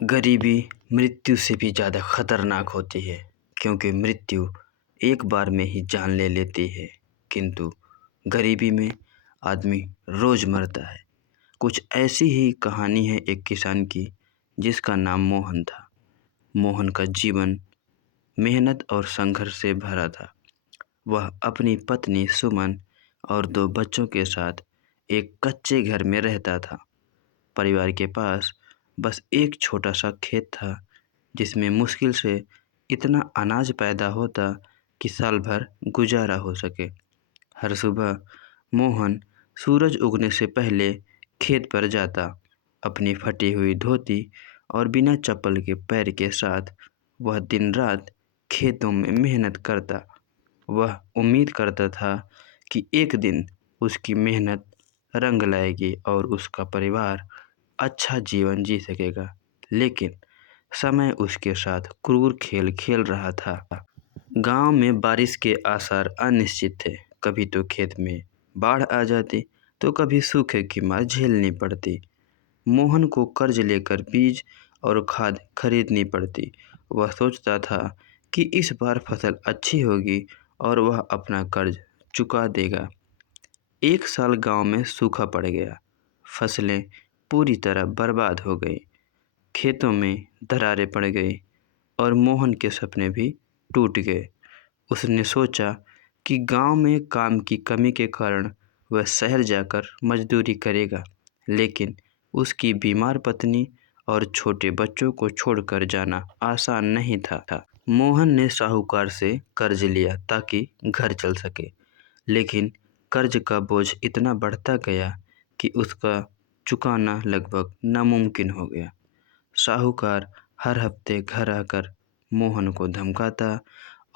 गरीबी मृत्यु से भी ज़्यादा खतरनाक होती है क्योंकि मृत्यु एक बार में ही जान ले लेती है, किंतु गरीबी में आदमी रोज़ मरता है। कुछ ऐसी ही कहानी है एक किसान की जिसका नाम मोहन था। मोहन का जीवन मेहनत और संघर्ष से भरा था। वह अपनी पत्नी सुमन और 2 बच्चों के साथ एक कच्चे घर में रहता था। परिवार के पास बस एक छोटा सा खेत था जिसमें मुश्किल से इतना अनाज पैदा होता कि साल भर गुजारा हो सके। हर सुबह मोहन सूरज उगने से पहले खेत पर जाता। अपनी फटी हुई धोती और बिना चप्पल के पैर के साथ वह दिन रात खेतों में मेहनत करता। वह उम्मीद करता था कि एक दिन उसकी मेहनत रंग लाएगी और उसका परिवार अच्छा जीवन जी सकेगा, लेकिन समय उसके साथ क्रूर खेल खेल रहा था। गांव में बारिश के आसार अनिश्चित थे। कभी तो खेत में बाढ़ आ जाती तो कभी सूखे की मार झेलनी पड़ती। मोहन को कर्ज लेकर बीज और खाद खरीदनी पड़ती। वह सोचता था कि इस बार फसल अच्छी होगी और वह अपना कर्ज चुका देगा। एक साल गांव में सूखा पड़ गया। फसलें पूरी तरह बर्बाद हो गई। खेतों में दरारें पड़ गई और मोहन के सपने भी टूट गए। उसने सोचा कि गांव में काम की कमी के कारण वह शहर जाकर मजदूरी करेगा, लेकिन उसकी बीमार पत्नी और छोटे बच्चों को छोड़कर जाना आसान नहीं था। मोहन ने साहूकार से कर्ज लिया ताकि घर चल सके, लेकिन कर्ज का बोझ इतना बढ़ता गया कि उसका चुकाना लगभग नामुमकिन हो गया। साहूकार हर हफ्ते घर आकर मोहन को धमकाता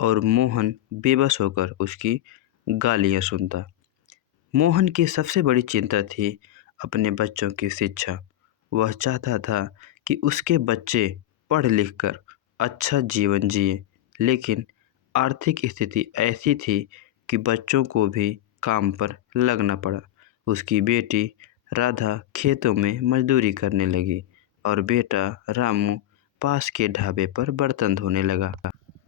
और मोहन बेबस होकर उसकी गालियां सुनता। मोहन की सबसे बड़ी चिंता थी अपने बच्चों की शिक्षा। वह चाहता था कि उसके बच्चे पढ़ लिख कर अच्छा जीवन जिए, लेकिन आर्थिक स्थिति ऐसी थी कि बच्चों को भी काम पर लगना पड़ा। उसकी बेटी राधा खेतों में मजदूरी करने लगी और बेटा रामू पास के ढाबे पर बर्तन धोने लगा।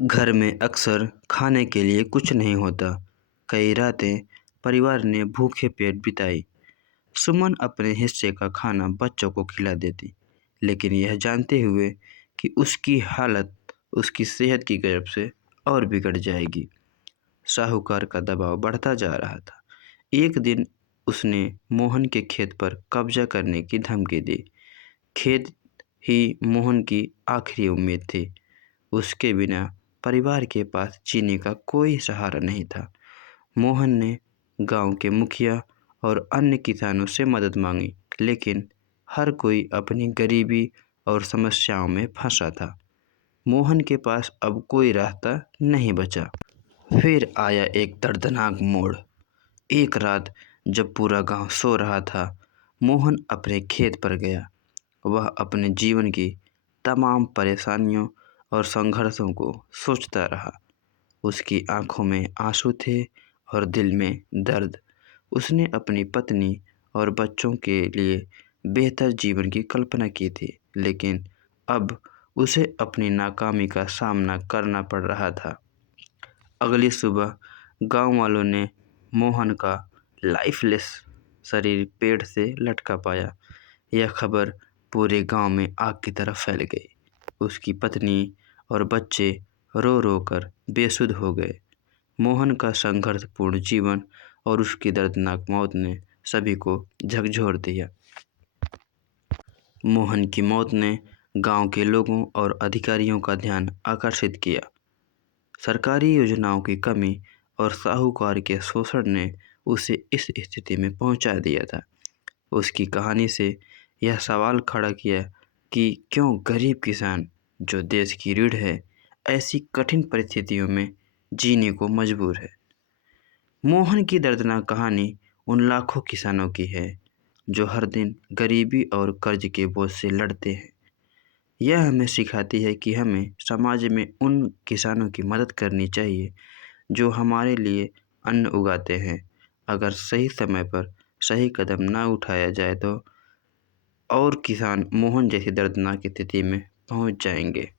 घर में अक्सर खाने के लिए कुछ नहीं होता। कई रातें परिवार ने भूखे पेट बिताई। सुमन अपने हिस्से का खाना बच्चों को खिला देती, लेकिन यह जानते हुए कि उसकी हालत उसकी सेहत की वजह से और बिगड़ जाएगी। साहूकार का दबाव बढ़ता जा रहा था। एक दिन उसने मोहन के खेत पर कब्जा करने की धमकी दी। खेत ही मोहन की आखिरी उम्मीद थी। उसके बिना परिवार के पास जीने का कोई सहारा नहीं था। मोहन ने गांव के मुखिया और अन्य किसानों से मदद मांगी, लेकिन हर कोई अपनी गरीबी और समस्याओं में फंसा था। मोहन के पास अब कोई रास्ता नहीं बचा। फिर आया एक दर्दनाक मोड़। एक रात जब पूरा गांव सो रहा था, मोहन अपने खेत पर गया। वह अपने जीवन की तमाम परेशानियों और संघर्षों को सोचता रहा। उसकी आंखों में आंसू थे और दिल में दर्द। उसने अपनी पत्नी और बच्चों के लिए बेहतर जीवन की कल्पना की थी, लेकिन अब उसे अपनी नाकामी का सामना करना पड़ रहा था। अगली सुबह गांव वालों ने मोहन का लाइफलेस शरीर पेड़ से लटका पाया। यह खबर पूरे गांव में आग की तरह फैल गई। उसकी पत्नी और बच्चे रो रो कर बेसुध हो गए। मोहन का संघर्षपूर्ण जीवन और उसकी दर्दनाक मौत ने सभी को झकझोर दिया। मोहन की मौत ने गांव के लोगों और अधिकारियों का ध्यान आकर्षित किया। सरकारी योजनाओं की कमी और साहूकार के शोषण ने उसे इस स्थिति में पहुंचा दिया था। उसकी कहानी से यह सवाल खड़ा किया कि क्यों गरीब किसान, जो देश की रीढ़ है, ऐसी कठिन परिस्थितियों में जीने को मजबूर है। मोहन की दर्दनाक कहानी उन लाखों किसानों की है जो हर दिन गरीबी और कर्ज के बोझ से लड़ते हैं। यह हमें सिखाती है कि हमें समाज में उन किसानों की मदद करनी चाहिए जो हमारे लिए अन्न उगाते हैं। अगर सही समय पर सही कदम ना उठाया जाए तो और किसान मोहन जैसी दर्दनाक स्थिति में पहुंच जाएंगे।